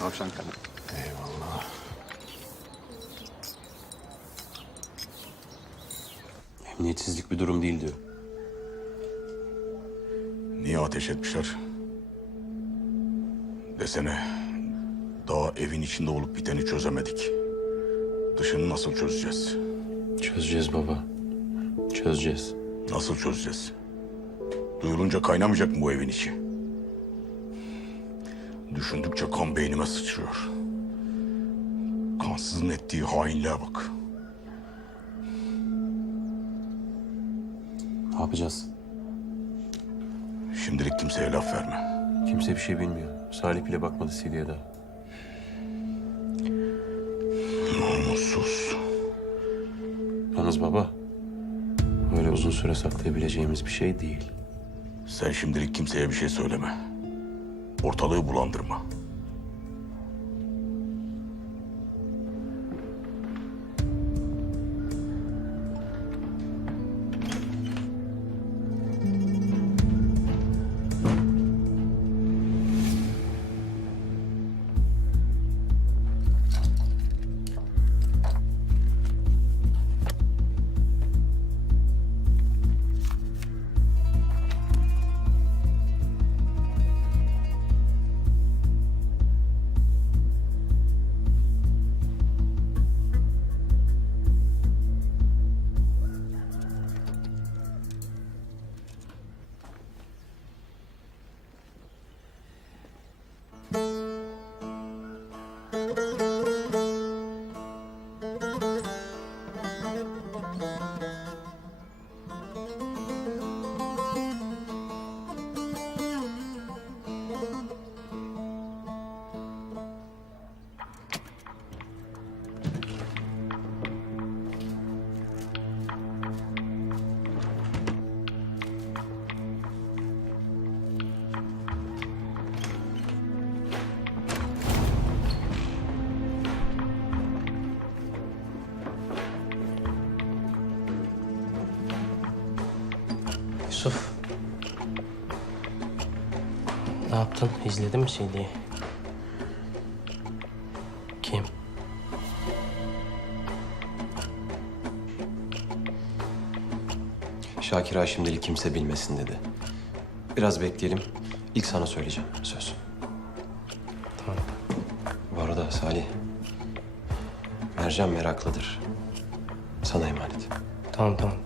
Tavşan kanı. Eyvallah. Emniyetsizlik bir durum değil diyor. Niye ateş etmişler? Desene, daha evin içinde olup biteni çözemedik. Dışını nasıl çözeceğiz? Çözeceğiz baba. Çözeceğiz. Nasıl çözeceğiz? Duyulunca kaynamayacak mı bu evin içi? Düşündükçe kan beynime sıçrıyor. Kansızın ettiği hainliğe bak. Ne yapacağız? Şimdilik kimseye laf verme. Kimse bir şey bilmiyor. Salih bile bakmadı CD'ye daha. Namussuz. Yalnız baba, böyle uzun süre saklayabileceğimiz bir şey değil. Sen şimdilik kimseye bir şey söyleme. Ortalığı bulandırma. Yusuf. Ne yaptın? İzledin mi CD'yi? Kim? Şakir Ağa şimdilik kimse bilmesin dedi. Biraz bekleyelim. İlk sana söyleyeceğim söz. Tamam. Bu arada Salih, Mercan meraklıdır. Sana emanet. Tamam tamam.